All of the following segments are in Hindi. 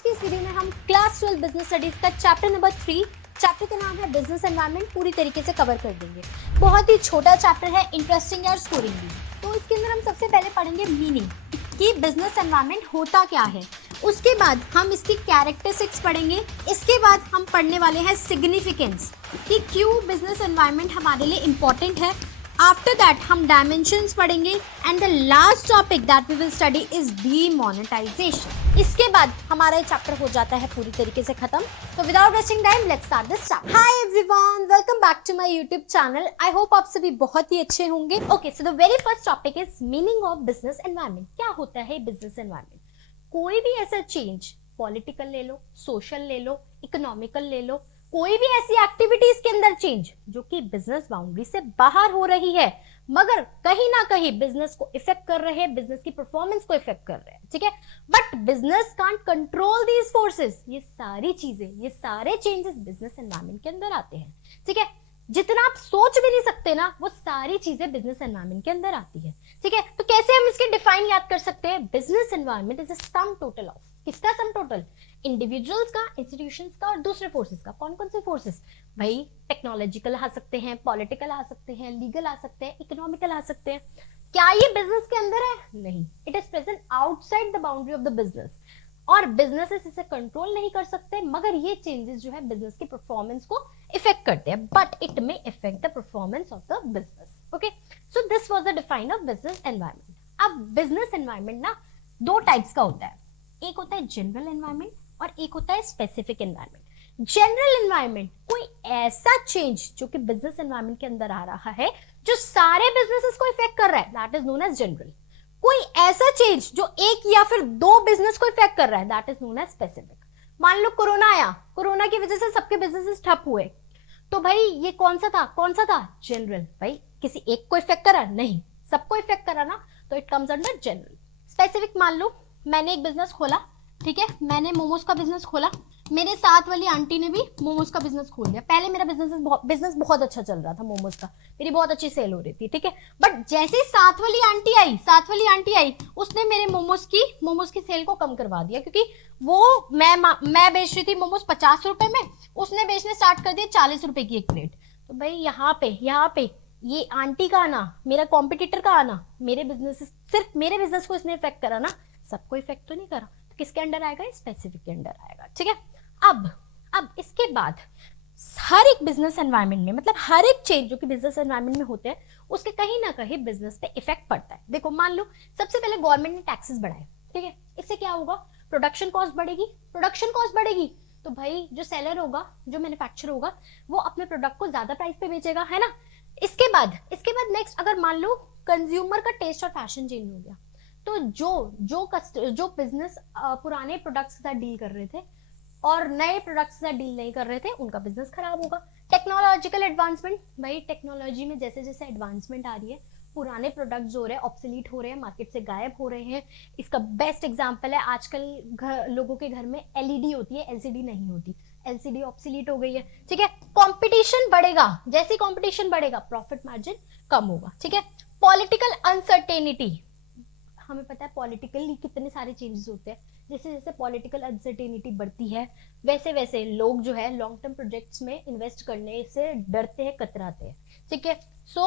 आज की इस वीडियो में हम क्लास 12 बिजनेस स्टडीज का चैप्टर नंबर 3, चैप्टर का नाम है बिजनेस एनवायरनमेंट, पूरी तरीके से कवर कर देंगे। बहुत ही छोटा चैप्टर है, इंटरेस्टिंग है और स्कोरिंग भी। तो इसके अंदर हम सबसे पहले पढ़ेंगे मीनिंग कि बिजनेस एनवायरनमेंट होता क्या है। उसके बाद हम इसकी कैरेक्टरिस्टिक्स पढ़ेंगे। इसके बाद हम पढ़ने वाले हैं सिग्निफिकेंस कि क्यों बिजनेस एनवायरनमेंट हमारे लिए इंपॉर्टेंट है। आफ्टर दैट हम डायमेंशंस पढ़ेंगे and the last topic that we will study is demonetisation. इसके बाद हमारा ये चैप्टर हो जाता है पूरी तरीके से खत्म। तो without wasting time let's start this chapter. Hi everyone, welcome back to my YouTube channel. I hope आप सभी बहुत ही अच्छे होंगे। Okay, so the very first topic is meaning of business environment. क्या होता है बिजनेस एनवायरनमेंट? कोई भी ऐसा चेंज, पॉलिटिकल ले लो, सोशल ले लो, इकोनॉमिकल ले लो, कोई भी ऐसी एक्टिविटीज के अंदर चेंज जो कि बिजनेस बाउंड्री से बाहर हो रही है मगर कहीं ना कहीं बिजनेस को इफेक्ट कर रहे हैं, बिजनेस की परफॉर्मेंस को इफेक्ट कर रहे हैं, ठीक है। But business can't control these forces. ये सारी चीजें, ये सारे चेंजेस बिजनेस एनवायरनमेंट के अंदर आते हैं, ठीक है। जितना आप सोच भी नहीं सकते ना, वो सारी चीजें बिजनेस एनवायरनमेंट के अंदर आती है, ठीक है। तो कैसे हम इसके डिफाइन याद कर सकते हैं? Business environment is a sum total of, किसका सम टोटल? इंडिविजुअल्स का, इंस्टीट्यूशंस का और दूसरे फोर्सेस का। कौन कौन से फोर्सेस भाई? टेक्नोलॉजिकल आ सकते हैं, पॉलिटिकल आ सकते हैं, लीगल आ सकते हैं, इकोनॉमिकल आ सकते हैं। क्या ये बिजनेस के अंदर है? नहीं, it is present outside the boundary of the business और बिजनेसेस इसे कंट्रोल नहीं कर सकते मगर ये चेंजेस जो है बिजनेस की परफॉर्मेंस को इफेक्ट करते हैं, बट इट में effect the performance of the business. Okay, so this was the define of business environment. अब बिजनेस एनवायरनमेंट ना दो टाइप्स का होता है, एक होता है जनरल एनवायरनमेंट और एक होता है स्पेसिफिक एनवायरनमेंट। जनरल एनवायरनमेंट कोई ऐसा चेंज जो कि बिजनेस एनवायरनमेंट के अंदर आ रहा है जो सारे बिजनेसेस को इफेक्ट कर रहा है, that is known as general. कोई ऐसा चेंज जो एक या फिर दो बिजनेस को इफेक्ट कर रहा है, that is known as specific. मान लो कोरोना आया, कोरोना की वजह से सबके बिजनेसेस ठप हुए, तो भाई ये कौन सा था? कौन सा था? जनरल। भाई किसी एक को इफेक्ट करा? नहीं, सबको इफेक्ट करा ना, तो it comes under general. Specific, मान लो मैंने एक बिजनेस खोला, ठीक है, मैंने मोमोज का बिजनेस खोला, मेरे साथ वाली आंटी ने भी मोमोज का बिजनेस खोल लिया। पहले मेरा बिजनेस बहुत अच्छा चल रहा था मोमोज का, मेरी बहुत अच्छी सेल हो रही थी, ठीक है। बट जैसे ही साथ वाली आंटी आई उसने मेरे मोमोज की सेल को कम करवा दिया, क्योंकि वो मैं बेच रही थी मोमोज 50 रुपए में, उसने बेचने स्टार्ट कर दिया 40 रुपए की एक प्लेट। तो भाई यहाँ पे ये आंटी का आना, मेरा कॉम्पिटिटर का आना, सिर्फ मेरे बिजनेस को इसने इफेक्ट करा ना, सबको इफेक्ट तो नहीं करा। तो किसके अंडर आएगा? स्पेसिफिक के अंडर आएगा, ठीक है। अब इसके बाद हर एक बिजनेस एनवायरनमेंट में, मतलब हर एक चेंज जो कि बिजनेस एनवायरनमेंट में होते हैं उसके कहीं ना कहीं बिजनेस पे इफेक्ट पड़ता है। देखो, मान लो सबसे पहले गवर्नमेंट ने टैक्सेस बढ़ाए, ठीक है, इससे क्या होगा? प्रोडक्शन कॉस्ट बढ़ेगी। तो भाई जो सेलर होगा, जो मैन्युफैक्चर होगा, वो अपने प्रोडक्ट को ज्यादा प्राइस पे बेचेगा, है ना। इसके बाद नेक्स्ट, अगर मान लो कंज्यूमर का टेस्ट और फैशन चेंज हो गया, तो जो बिजनेस पुराने प्रोडक्ट्स के साथ डील कर रहे थे और नए प्रोडक्ट्स के साथ डील नहीं कर रहे थे, उनका बिजनेस खराब होगा। टेक्नोलॉजिकल एडवांसमेंट, भाई टेक्नोलॉजी में जैसे जैसे एडवांसमेंट आ रही है, पुराने प्रोडक्ट जो हो रहे हैं ऑब्सोलीट हो रहे हैं, मार्केट से गायब हो रहे हैं। इसका बेस्ट एग्जांपल है, आजकल लोगों के घर में एलईडी होती है, एलसीडी नहीं होती, एलसीडी ऑब्सोलीट हो गई है, ठीक है। कंपटीशन बढ़ेगा, जैसे कंपटीशन बढ़ेगा प्रॉफिट मार्जिन कम होगा, ठीक है। पॉलिटिकल अनसर्टेनिटी, हमें पता है पॉलिटिकली कितने सारे चेंजेस होते हैं, जैसे जैसे पॉलिटिकल अनसर्टेनिटी बढ़ती है वैसे वैसे लोग जो है लॉन्ग टर्म प्रोजेक्ट्स में इन्वेस्ट करने से डरते हैं, कतराते हैं, ठीक है। सो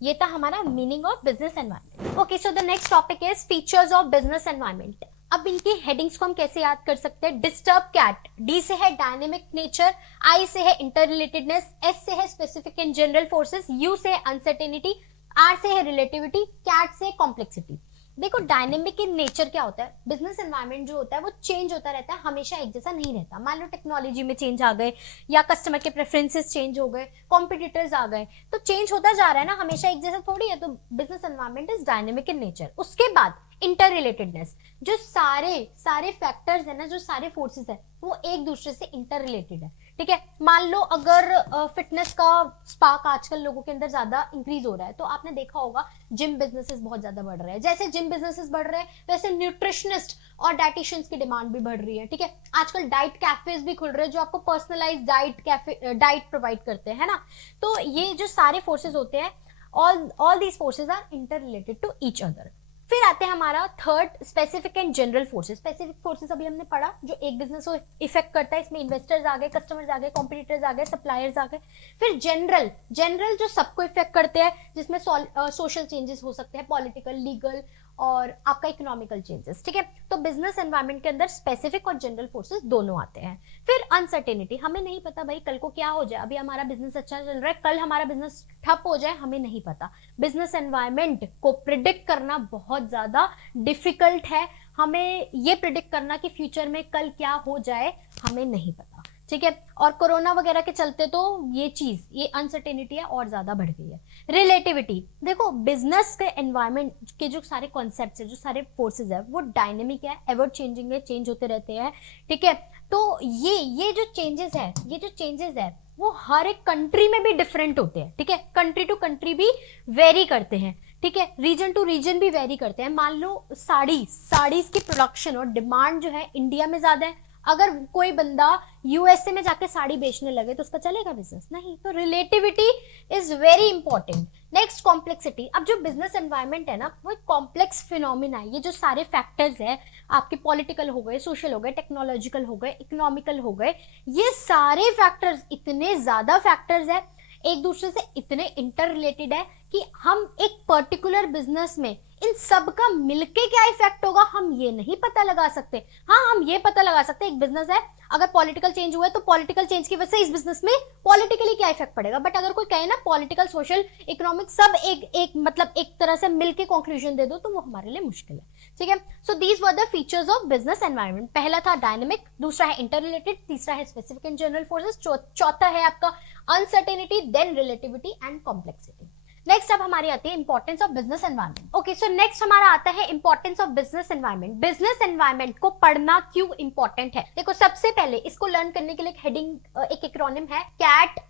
ये था हमारा meaning of business environment. Okay, so the next topic is features of business environment. अब इनकी हेडिंग्स को हम कैसे याद कर सकते हैं? डिस्टर्ब कैट, डी से है डायनेमिक नेचर, आई से है इंटररिलेटेडनेस, एस से है specific and general forces, you से है अनसर्टेनिटी, आर से है रिलेटिविटी, कैट से कॉम्प्लेक्सिटी। देखो, डायनेमिक इन नेचर क्या होता है? बिजनेस एनवायरनमेंट जो होता है वो चेंज होता रहता है, हमेशा एक जैसा नहीं रहता। मान लो टेक्नोलॉजी में चेंज आ गए या कस्टमर के प्रेफरेंसेस चेंज हो गए, कॉम्पिटिटर्स आ गए, तो चेंज होता जा रहा है ना, हमेशा एक जैसा थोड़ी है। तो business environment is dynamic in nature. उसके बाद इंटररिलेटेडनेस, जो सारे फैक्टर्स है ना, जो सारे फोर्सेस है वो एक दूसरे से इंटर रिलेटेड है, ठीक है। मान लो अगर फिटनेस का स्पार्क आजकल लोगों के अंदर ज्यादा इंक्रीज हो रहा है, तो आपने देखा होगा जिम बिजनेसेस बहुत ज्यादा बढ़ रहे हैं। जैसे जिम बिजनेसेस बढ़ रहे हैं वैसे न्यूट्रिशनिस्ट और डाइटिशियंस की डिमांड भी बढ़ रही है, ठीक है। आजकल डाइट कैफेज भी खुल रहे हैं जो आपको पर्सनलाइज डाइट प्रोवाइड करते हैं, है ना। तो ये जो सारे फोर्सेस होते हैं, all these forces are inter related to each other. फिर आते हैं हमारा third, specific and general forces. Specific forces अभी हमने पढ़ा, जो एक बिजनेस को इफेक्ट करता है, इसमें इन्वेस्टर्स आ गए, कस्टमर्स आ गए, कॉम्पिटिटर्स आ गए, सप्लायर्स आ गए। फिर जनरल, जनरल जो सबको इफेक्ट करते हैं, जिसमें सोशल चेंजेस हो सकते हैं, पॉलिटिकल, लीगल और आपका इकोनॉमिकल चेंजेस, ठीक है। तो बिजनेस एनवायरनमेंट के अंदर स्पेसिफिक और जनरल फोर्सेस दोनों आते हैं। फिर अनसर्टेनिटी, हमें नहीं पता भाई कल को क्या हो जाए। अभी हमारा बिजनेस अच्छा चल रहा है, कल हमारा बिजनेस ठप हो जाए, हमें नहीं पता। बिजनेस एनवायरनमेंट को प्रिडिक्ट करना बहुत ज्यादा डिफिकल्ट है। हमें ये प्रिडिक्ट करना कि फ्यूचर में कल क्या हो जाए हमें नहीं पता, ठीक है। और कोरोना वगैरह के चलते तो ये चीज, ये अनसर्टेनिटी है और ज्यादा बढ़ गई है। रिलेटिविटी, देखो बिजनेस के एनवायरनमेंट के जो सारे कॉन्सेप्ट्स है, जो सारे फोर्सेस है, वो डायनेमिक है, एवर चेंजिंग है, चेंज होते रहते हैं, ठीक है। तो ये जो चेंजेस है वो हर एक कंट्री में भी डिफरेंट होते हैं, ठीक है। कंट्री टू कंट्री भी वेरी करते हैं, ठीक है। रीजन टू रीजन भी वेरी करते हैं। मान लो साड़ीज की प्रोडक्शन और डिमांड जो है इंडिया में ज्यादा है, अगर कोई बंदा यूएसए में जाके साड़ी बेचने लगे तो उसका चलेगा बिजनेस? नहीं। तो relativity is very important. Next, complexity. अब जो बिजनेस एनवायरनमेंट है ना, वो एक कॉम्प्लेक्स फिनोमिना है। ये जो सारे फैक्टर्स है, आपके पॉलिटिकल हो गए, सोशल हो गए, टेक्नोलॉजिकल हो गए, इकोनॉमिकल हो गए, ये सारे फैक्टर्स, इतने ज्यादा फैक्टर्स है, एक दूसरे से इतने इंटर रिलेटेड है कि हम एक पर्टिकुलर बिजनेस में इन सब का मिलके क्या इफेक्ट होगा हम ये नहीं पता लगा सकते। हाँ, हम ये पता लगा सकते हैं एक बिजनेस है, अगर पॉलिटिकल चेंज हुआ है तो पॉलिटिकल चेंज की वजह से इस बिजनेस में पॉलिटिकली क्या इफेक्ट पड़ेगा। बट अगर कोई कहे ना पॉलिटिकल, सोशल, इकोनॉमिक सब एक मतलब एक तरह से मिलके कंक्लूजन दे दो, तो वो हमारे लिए मुश्किल है, ठीक है। So these were the features of business environment. पहला था डायनेमिक, दूसरा है इंटर रिलेटेड, तीसरा है स्पेसिफिक एंड जनरल फोर्सेस, चौथा है आपका uncertainty, then relativity and complexity. Next अब हमारी आती है importance of business environment. Okay, so next हमारा आता है importance of business environment. Business environment को पढ़ना क्यों इंपॉर्टेंट है? देखो, सबसे पहले इसको लर्न करने के लिए एक हेडिंग, एक एक्रोनिम है कैट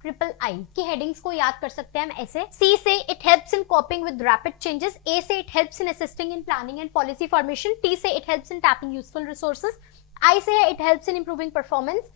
ट्रिपल आई की हेडिंग्स को याद कर सकते हैं हम ऐसे। सी से it helps in coping with rapid changes, A से it helps in assisting in planning and policy formation, T से it helps in tapping useful resources, I से है it helps in improving performance,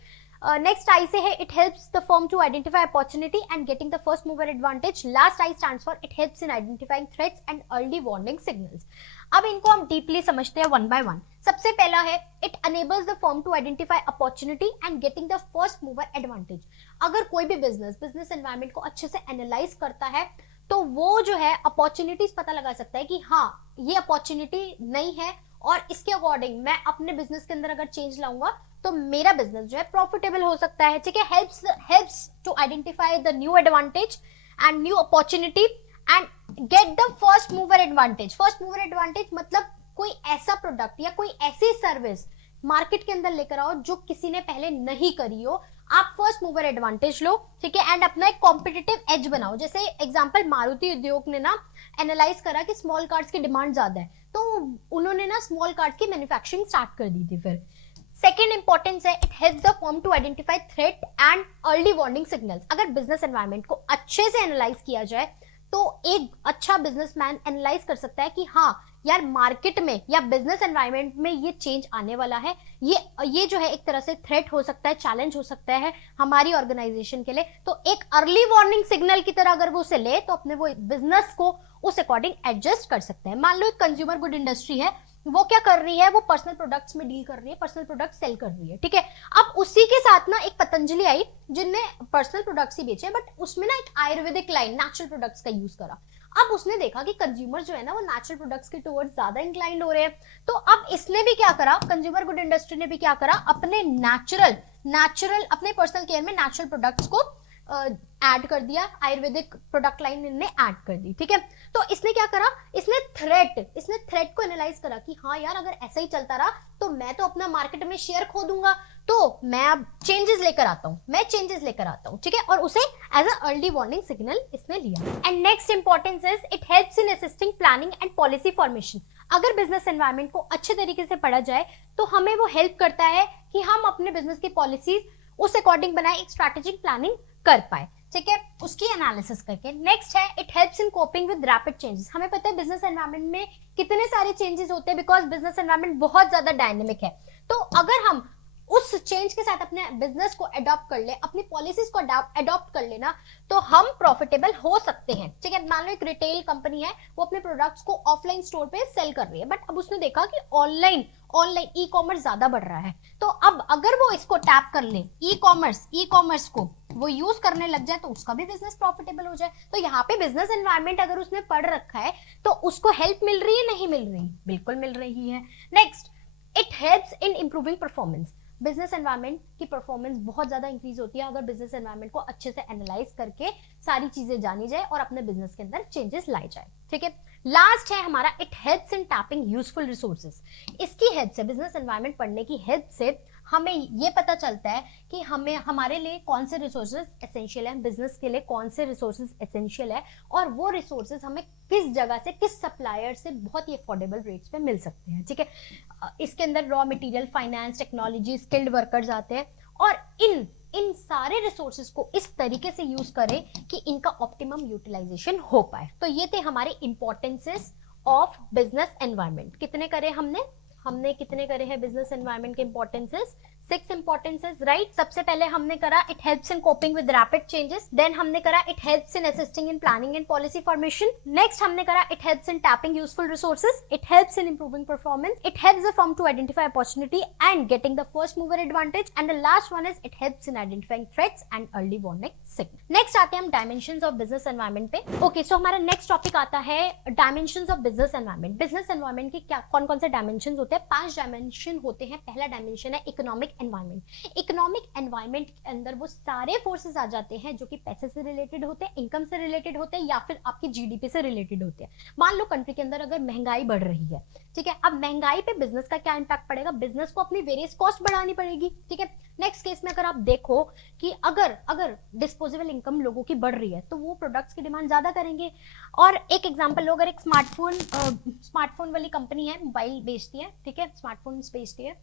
next I से है it helps the firm to identify opportunity and getting the first mover advantage, last I stands for it helps in identifying threats and early warning signals। अब इनको हम डीपली समझते हैं वन बाय वन। सबसे पहला है it enables the firm to identify opportunity and getting the first mover advantage। अगर कोई भी बिजनेस एनवायरनमेंट को अच्छे से एनालाइज करता है तो वो जो है अपॉर्चुनिटीज पता लगा सकता है कि हाँ, ये अपॉर्चुनिटी नहीं है और इसके अकॉर्डिंग मैं अपने बिजनेस के अंदर अगर चेंज लाऊंगा तो मेरा बिजनेस जो है प्रॉफिटेबल हो सकता है, ठीक है। Helps to identify the new advantage and new opportunity and get the first mover advantage. First mover advantage मतलब कोई ऐसा प्रोडक्ट या कोई ऐसी सर्विस मार्केट के अंदर लेकर आओ जो किसी ने पहले नहीं करी हो, आप फर्स्ट मूवर एडवांटेज लो, ठीक है, एंड अपना एक कॉम्पिटिटिव एज बनाओ। जैसे एग्जांपल मारुति उद्योग ने ना एनालाइज करा कि स्मॉल कार्स की डिमांड ज्यादा है, तो उन्होंने ना स्मॉल कार्स की मैन्युफैक्चरिंग स्टार्ट कर दी थी। फिर सेकेंड इंपॉर्टेंस है it helps the firm to identify threat and early warning signals. अगर बिजनेस एनवायरनमेंट को अच्छे से एनालाइज किया जाए तो एक अच्छा बिजनेसमैन एनालाइज कर सकता है कि हाँ यार, मार्केट में या बिजनेस एनवायरनमेंट में ये चेंज आने वाला है, ये जो है एक तरह से थ्रेट हो सकता है, चैलेंज हो सकता है हमारी ऑर्गेनाइजेशन के लिए। तो एक अर्ली वार्निंग सिग्नल की तरह अगर वो उसे ले तो अपने वो बिजनेस को उस अकॉर्डिंग एडजस्ट कर सकते हैं। मान लो एक कंज्यूमर गुड इंडस्ट्री है, वो क्या कर रही है, वो पर्सनल प्रोडक्ट्स में डील कर रही है, पर्सनल प्रोडक्ट सेल कर रही है, ठीक है। अब उसी के साथ ना एक पतंजलि आई जिनने पर्सनल प्रोडक्ट्स ही बेचे, बट उसमें ना एक आयुर्वेदिक लाइन नेचुरल प्रोडक्ट्स का यूज करा। अब उसने देखा कि कंज्यूमर जो है ना वो नेचुरल प्रोडक्ट्स के टुवर्ड्स ज्यादा इंक्लाइंड हो रहे हैं, तो अब इसने भी क्या करा, कंज्यूमर गुड इंडस्ट्री ने भी क्या करा, अपने नेचुरल अपने पर्सनल केयर में नेचुरल प्रोडक्ट्स को ऐड कर दिया, आयुर्वेदिक प्रोडक्ट लाइन इन्होंने ऐड कर दी, ठीक है। तो इसने क्या करा, इसने थ्रेट को एनालाइज करा कि हाँ यार, अगर ऐसा ही चलता रहा तो मैं तो अपना मार्केट में शेयर खो दूंगा, तो मैं अब चेंजेस लेकर आता हूं, ठीक है। और उसे as a early warning signal इसने लिया। And next importance is it helps in assisting planning and policy formation. अगर बिजनेस एनवायरनमेंट को अच्छे तरीके से पढ़ा जाए तो हमें वो हेल्प करता है कि हम अपने बिजनेस की पॉलिसीज उस अकॉर्डिंग बनाए, एक स्ट्रैटेजिक प्लानिंग कर पाए, ठीक है, उसकी एनालिसिस करके। नेक्स्ट है it helps in coping with rapid changes. हमें पता है बिजनेस एनवायरनमेंट में कितने सारे चेंजेस होते हैं बिकॉज बिजनेस एनवायरनमेंट बहुत ज्यादा डायनेमिक है। तो अगर हम उस चेंज के साथ अपने बिजनेस को अडॉप्ट कर ले, अपनी पॉलिसीज को अडॉप्ट कर लेना, तो हम प्रॉफिटेबल हो सकते हैं। ठीक है, मान लो एक रिटेल कंपनी है, वो अपने प्रोडक्ट्स को ऑफलाइन स्टोर पे सेल कर रही है, बट अब उसने देखा कि ऑनलाइन ई कॉमर्स ज्यादा बढ़ रहा है, तो अब अगर वो इसको टैप कर ले, ई कॉमर्स को वो यूज करने लग जाए, तो उसका भी बिजनेस प्रॉफिटेबल हो जाए। तो यहाँ पे बिजनेस एनवायरनमेंट अगर उसने पढ़ रखा है, तो उसको हेल्प मिल रही है, नहीं मिल रही? बिल्कुल मिल रही है। Next, it helps in improving performance. Business environment की परफॉर्मेंस बहुत ज्यादा इंक्रीज होती है अगर बिजनेस एनवायरनमेंट को अच्छे से एनालाइज करके सारी चीजें जानी जाए और अपने बिजनेस के अंदर चेंजेस लाई जाए। ठीक है, लास्ट है हमारा, it helps in tapping useful resources. इसकी हेल्प से, बिजनेस एनवायरनमेंट पढ़ने की हेल्प से हमें ये पता चलता है कि हमें, हमारे लिए कौन से रिसोर्सेज एसेंशियल है, बिजनेस के लिए कौन से रिसोर्सेज एसेंशियल है, और वो रिसोर्सेज हमें किस जगह से, किस सप्लायर से बहुत ही अफोर्डेबल रेट्स पे मिल सकते हैं। ठीक है, इसके अंदर raw material, finance, technology, skilled workers आते हैं, और इन सारे रिसोर्सेज को इस तरीके से यूज करें कि इनका ऑप्टिमम यूटिलाइजेशन हो पाए। तो ये थे हमारे इंपॉर्टेंसेस ऑफ बिजनेस एनवायरनमेंट। कितने करे हमने कितने करे हैं बिजनेस एनवायरनमेंट के इंपॉर्टेंसेस? 6 इंपॉर्टेंसेस, राइट। सबसे पहले हमने करा it helps in coping with rapid changes, then हमने करा it helps in assisting in planning and policy formation, next हमने करा it helps in tapping useful resources, it helps in improving performance, it helps the firm to identify opportunity and getting the first mover advantage, and the last one is it helps in identifying threats and early warning signal. Next आते हैं हम डायमेंशंस ऑफ बिजनेस एनवायरनमेंट पे। ओके, सो हमारा नेक्स्ट टॉपिक आता है dimensions of business environment. Business environment के क्या कौन कौन से डायमेंशंस होते हैं? 5 डायमेंशन होते हैं। पहला डायमेंशन है इकोनॉमिक एनवायरनमेंट। इकोनॉमिक एनवायरनमेंट के अंदर वो सारे फोर्सेस आ जाते हैं जो कि पैसे से रिलेटेड होते हैं, इनकम से रिलेटेड होते हैं, या फिर आपकी जीडीपी से रिलेटेड होते हैं। मान लो कंट्री के अंदर अगर महंगाई बढ़ रही है, ठीक है, अब महंगाई पे बिजनेस का क्या इंपैक्ट पड़ेगा? बिजनेस को अपनी वेरियस कॉस्ट बढ़ानी पड़ेगी। ठीक है, नेक्स्ट केस में अगर आप देखो कि अगर डिस्पोजेबल इनकम लोगों की बढ़ रही है, तो वो प्रोडक्ट्स की डिमांड ज्यादा करेंगे। और एक एग्जांपल लो, अगर एक स्मार्टफोन वाली कंपनी है, मोबाइल बेचती है, ठीक है, स्मार्टफोन बेचती है,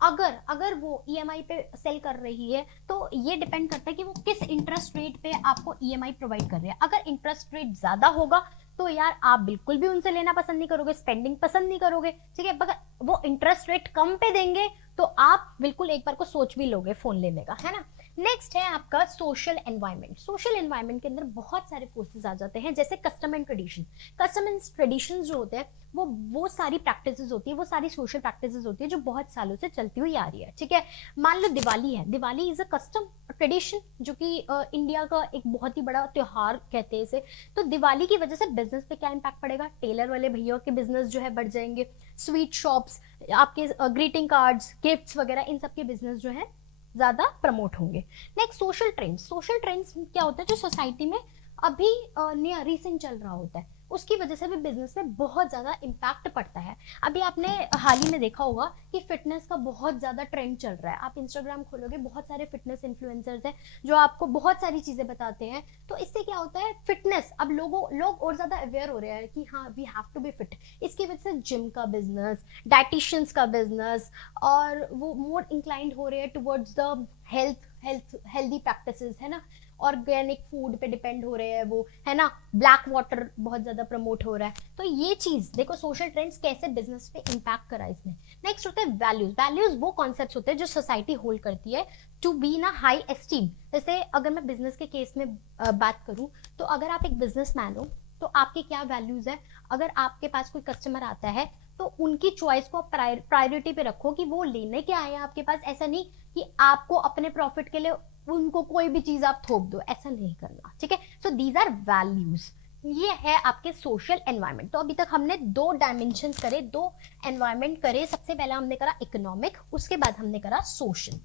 अगर वो ईएमआई पे सेल कर रही है, तो ये डिपेंड करता है कि वो किस इंटरेस्ट रेट पे आपको ईएमआई प्रोवाइड कर रही है। अगर इंटरेस्ट रेट ज्यादा होगा तो यार आप बिल्कुल भी उनसे लेना पसंद नहीं करोगे, स्पेंडिंग पसंद नहीं करोगे। ठीक है, अगर वो इंटरेस्ट रेट कम पे देंगे तो आप बिल्कुल एक बार को सोच भी लोगे फोन लेने का, है ना। नेक्स्ट है आपका सोशल एनवायरनमेंट। सोशल एनवायरनमेंट के अंदर बहुत सारे फोर्सेस आ जाते हैं, जैसे custom and tradition. Custom and traditions जो होते हैं वो सारी प्रैक्टिसेस होती है, वो सारी सोशल प्रैक्टिसेस होती है जो बहुत सालों से चलती हुई आ रही है। ठीक है, मान लो दिवाली है, Diwali is a custom tradition, जो कि इंडिया का एक बहुत ही बड़ा त्योहार कहते हैं इसे। तो दिवाली की वजह से बिजनेस पे क्या इंपैक्ट पड़ेगा? टेलर वाले भैया के बिजनेस जो है बढ़ जाएंगे, स्वीट शॉप्स, आपके ग्रीटिंग कार्ड्स, गिफ्ट्स वगैरह, इन सब के बिजनेस जो है ज्यादा प्रमोट होंगे। Next social trends. Social trends क्या होता है? जो सोसाइटी में अभी नया रिसेंट चल रहा होता है, उसकी वजह से भी बिजनेस में बहुत ज्यादा इम्पैक्ट पड़ता है। अभी आपने हाल ही में देखा होगा कि फिटनेस का बहुत ज्यादा ट्रेंड चल रहा है। आप इंस्टाग्राम खोलोगे, बहुत सारे फिटनेस इन्फ्लुएंसर्स हैं जो आपको बहुत सारी चीजें बताते हैं। तो इससे क्या होता है? फिटनेस, अब लोग और ज्यादा अवेयर हो रहे हैं कि हाँ we have to be fit. इसकी वजह से जिम का बिजनेस, डाइटिशियंस का बिजनेस, और वो मोर इंक्लाइंड हो रहे हैं टुवर्ड्स द हेल्दी प्रैक्टिसेस, है ना। ऑर्गेनिक फूड पे डिपेंड हो रहे हैं वो, है ना। ब्लैक वाटर बहुत ज्यादा प्रमोट हो रहा है। तो ये चीज देखो, सोशल ट्रेंड्स कैसे बिजनेस पे इंपैक्ट करा इसने। नेक्स्ट होता है वैल्यूज। वैल्यूज वो कॉन्सेप्ट्स होते हैं जो सोसाइटी होल्ड करती है टू बी ना हाई एस्टीम। जैसे अगर मैं बिजनेस के केस में बात करूं, तो अगर आप एक बिजनेसमैन हो तो आपके क्या वैल्यूज है? अगर आपके पास कोई कस्टमर आता है तो उनकी चॉइस को प्रायोरिटी पे रखो कि वो लेने के आए हैं आपके पास। ऐसा नहीं कि आपको अपने प्रॉफिट के लिए उनको कोई भी चीज आप थोप दो, ऐसा नहीं करना। ठीक है, सो दीज आर वैल्यूज। ये है आपके सोशल एनवायरनमेंट। तो अभी तक हमने 2 डायमेंशन करे, 2 एनवायरनमेंट करे। सबसे पहला हमने करा इकोनॉमिक, उसके बाद हमने करा सोशल।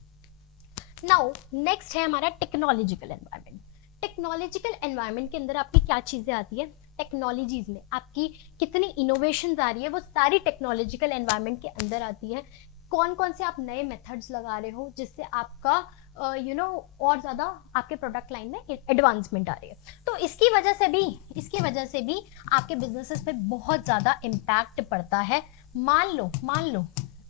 नाउ नेक्स्ट है हमारा टेक्नोलॉजिकल एनवायरनमेंट। टेक्नोलॉजिकल एनवायरनमेंट के अंदर आपकी क्या चीजें आती है? टेक्नोलॉजीज में आपकी कितनी इनोवेशंस आ रही है, वो सारी टेक्नोलॉजिकल एनवायरनमेंट के अंदर आती है। कौन कौन से आप नए मेथड्स लगा रहे हो जिससे आपका और ज्यादा आपके प्रोडक्ट लाइन में एडवांसमेंट आ रही है। तो इसकी वजह से भी आपके बिजनेसेस पे बहुत ज्यादा इम्पैक्ट पड़ता है। मान लो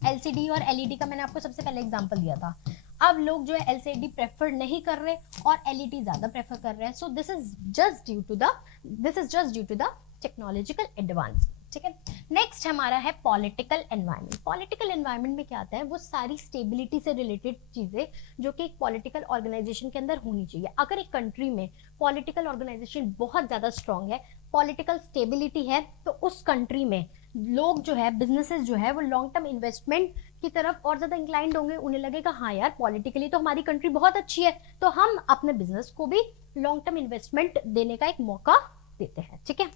एलसीडी और एलईडी का मैंने आपको सबसे पहले एग्जांपल दिया था। अब लोग जो है एलसीडी प्रेफर नहीं कर रहे और एलईडी ज्यादा प्रेफर कर रहे हैं। So this is just due to the technological advancement. ठीक है। नेक्स्ट हमारा है पॉलिटिकल एनवायरनमेंट। पॉलिटिकल एनवायरनमेंट में क्या आता है, वो सारी स्टेबिलिटी से रिलेटेड चीजें जो कि एक पॉलिटिकल ऑर्गेनाइजेशन के अंदर होनी चाहिए। अगर एक कंट्री में पॉलिटिकल ऑर्गेनाइजेशन बहुत ज्यादा स्ट्रांग है, पॉलिटिकल स्टेबिलिटी है, तो उस कंट्री में लोग जो है, बिजनेसेस जो है, वो लॉन्ग टर्म इन्वेस्टमेंट की तरफ और ज्यादा इंक्लाइंड होंगे। उन्हें लगेगा हाँ यार पॉलिटिकली तो हमारी कंट्री बहुत अच्छी है, तो हम अपने बिजनेस को भी लॉन्ग टर्म इन्वेस्टमेंट देने का एक मौका देते हैं। ठीक है,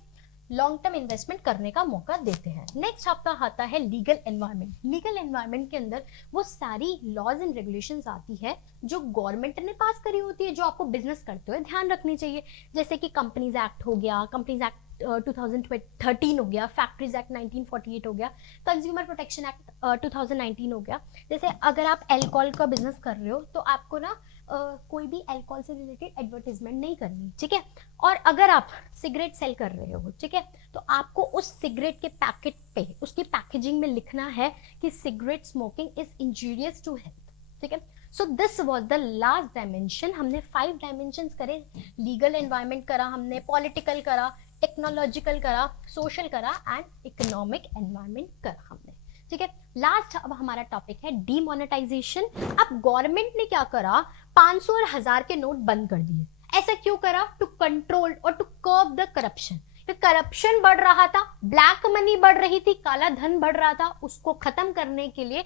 लॉन्ग टर्म इन्वेस्टमेंट करने का मौका देते हैं। नेक्स्ट आपका आता है लीगल एनवायरनमेंट। लीगल एनवायरनमेंट के अंदर वो सारी लॉज एंड रेगुलेशंस आती है जो गवर्नमेंट ने पास करी होती है, जो आपको बिजनेस करते हुए ध्यान रखनी चाहिए। जैसे कि कंपनीज एक्ट हो गया, कंपनीज एक्ट 2013 हो गया, फैक्ट्रीज एक्ट 1948 हो गया, कंज्यूमर प्रोटेक्शन एक्ट 2019 हो गया। जैसे अगर आप अल्कोहल का बिजनेस कर रहे हो तो आपको ना कोई भी अल्कोहल से रिलेटेड एडवर्टाइजमेंट नहीं करनी, ठीक है। और अगर आप सिगरेट सेल कर रहे हो, ठीक है, तो आपको उस सिगरेट के पैकेट पे, उसकी पैकेजिंग में लिखना है कि cigarette smoking is injurious to health, ठीक है। So this was the last dimension. हमने 5 डायमेंशंस करे, लीगल एनवायरनमेंट करा हमने, पॉलिटिकल करा, टेक्नोलॉजिकल करा, सोशल करा एंड इकोनॉमिक एनवायरनमेंट करा हमने, ठीक है। लास्ट अब हमारा टॉपिक है डीमोनेटाइजेशन। अब गवर्नमेंट ने क्या करा, 500 और 1000 के नोट बंद कर दिए। ऐसा क्यों करा? टू कंट्रोल और to curb the corruption. Corruption बढ़ रहा था, ब्लैक मनी बढ़ रही थी, काला धन बढ़ रहा था, उसको खत्म करने के लिए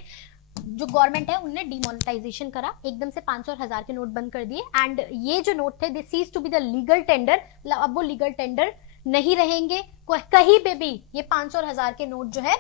जो गवर्नमेंट है उन्होंने डिमोनेटाइजेशन करा, एकदम से 500 और 1000 के नोट बंद कर दिए। एंड ये जो नोट थे, they cease to be the legal tender. अब वो लीगल टेंडर नहीं रहेंगे, कहीं पे भी ये 500 और 1000 के नोट जो है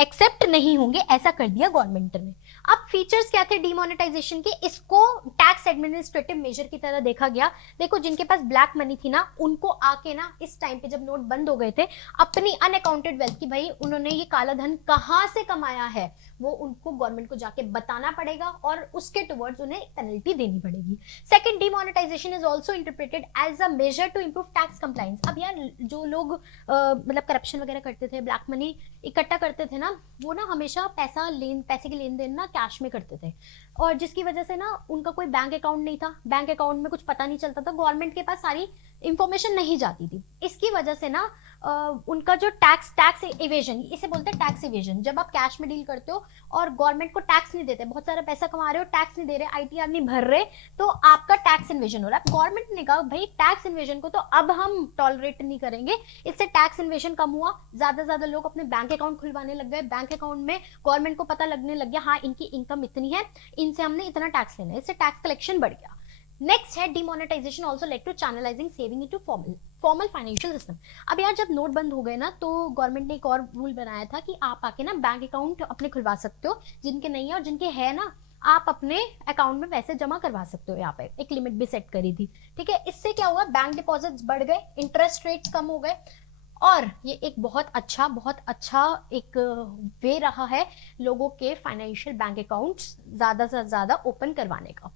एक्सेप्ट नहीं होंगे, ऐसा कर दिया गवर्नमेंट ने। अब फीचर्स क्या थे डीमोनेटाइजेशन के? इसको टैक्स एडमिनिस्ट्रेटिव मेजर की तरह देखा गया। देखो, जिनके पास ब्लैक मनी थी ना, उनको आके ना इस टाइम पे जब नोट बंद हो गए थे, अपनी अनअकाउंटेड वेल्थ की, भाई उन्होंने ये काला धन कहां से कमाया है, वो उनको गवर्नमेंट को जाके बताना पड़ेगा और उसके टुवर्ड्स उन्हें पेनल्टी देनी पड़ेगी। Second, demonetisation is also interpreted as a measure to improve tax compliance. अब यार जो लोग मतलब करप्शन वगैरह करते थे, ब्लैक मनी इकट्ठा करते थे ना, वो ना हमेशा पैसे के लेन देन ना कैश में करते थे, और जिसकी वजह से ना उनका कोई बैंक अकाउंट नहीं था, बैंक अकाउंट में कुछ पता नहीं चलता था, गवर्नमेंट के पास सारी इंफॉर्मेशन नहीं जाती थी। इसकी वजह से ना उनका जो टैक्स इवेजन, इसे बोलते हैं टैक्स इवेजन। जब आप कैश में डील करते हो और गवर्नमेंट को टैक्स नहीं देते, बहुत सारा पैसा कमा रहे हो, टैक्स नहीं दे रहे, आईटीआर नहीं भर रहे, तो आपका टैक्स इन्वेजन हो रहा है। गवर्नमेंट ने कहा भाई टैक्स इन्वेजन को तो अब हम टॉलरेट नहीं करेंगे, इससे टैक्स इन्वेजन कम हुआ, ज्यादा लोग अपने बैंक अकाउंट खुलवाने लग गए, बैंक अकाउंट में गवर्नमेंट को पता लगने लग गया हाँ इनकी इनकम इतनी है, इनसे हमने इतना टैक्स लेना है, इससे टैक्स कलेक्शन बढ़ गया। नेक्स्ट है demonetisation also led to channelising saving into formal financial system. अब यार जब नोट बंद हो गए ना, तो गवर्नमेंट ने एक और रूल बनाया था कि आप आके ना बैंक अकाउंट अपने खुलवा सकते हो, जिनके नहीं है, और जिनके है ना आप अपने अकाउंट में पैसे जमा करवा सकते हो। यहाँ पे एक लिमिट भी सेट करी थी, ठीक है। इससे क्या हुआ, बैंक डिपॉजिट्स बढ़ गए, इंटरेस्ट रेट्स कम हो गए, और ये एक बहुत अच्छा एक वे रहा है लोगों के फाइनेंशियल बैंक अकाउंट्स ज्यादा से ज्यादा ओपन करवाने का।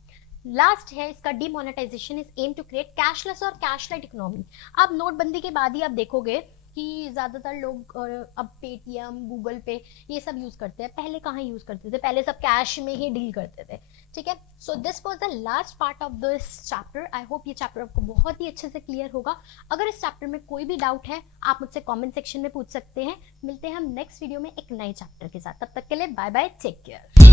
लास्ट है इसका demonetisation is aim to create cashless और कैशलाइट इकोनॉमी। अब नोटबंदी के बाद ही आप देखोगे कि ज्यादातर लोग अब पेटीएम, गूगल पे ये सब यूज करते हैं, पहले कहाँ यूज करते थे, पहले सब कैश में ही डील करते थे, ठीक है। So this was the last part of this chapter. I hope ये चैप्टर आपको बहुत ही अच्छे से क्लियर होगा। अगर इस चैप्टर में कोई भी डाउट है आप मुझसे कमेंट सेक्शन में पूछ सकते हैं। मिलते हैं हम नेक्स्ट वीडियो में एक नए चैप्टर के साथ, तब तक के लिए बाय बाय, टेक केयर।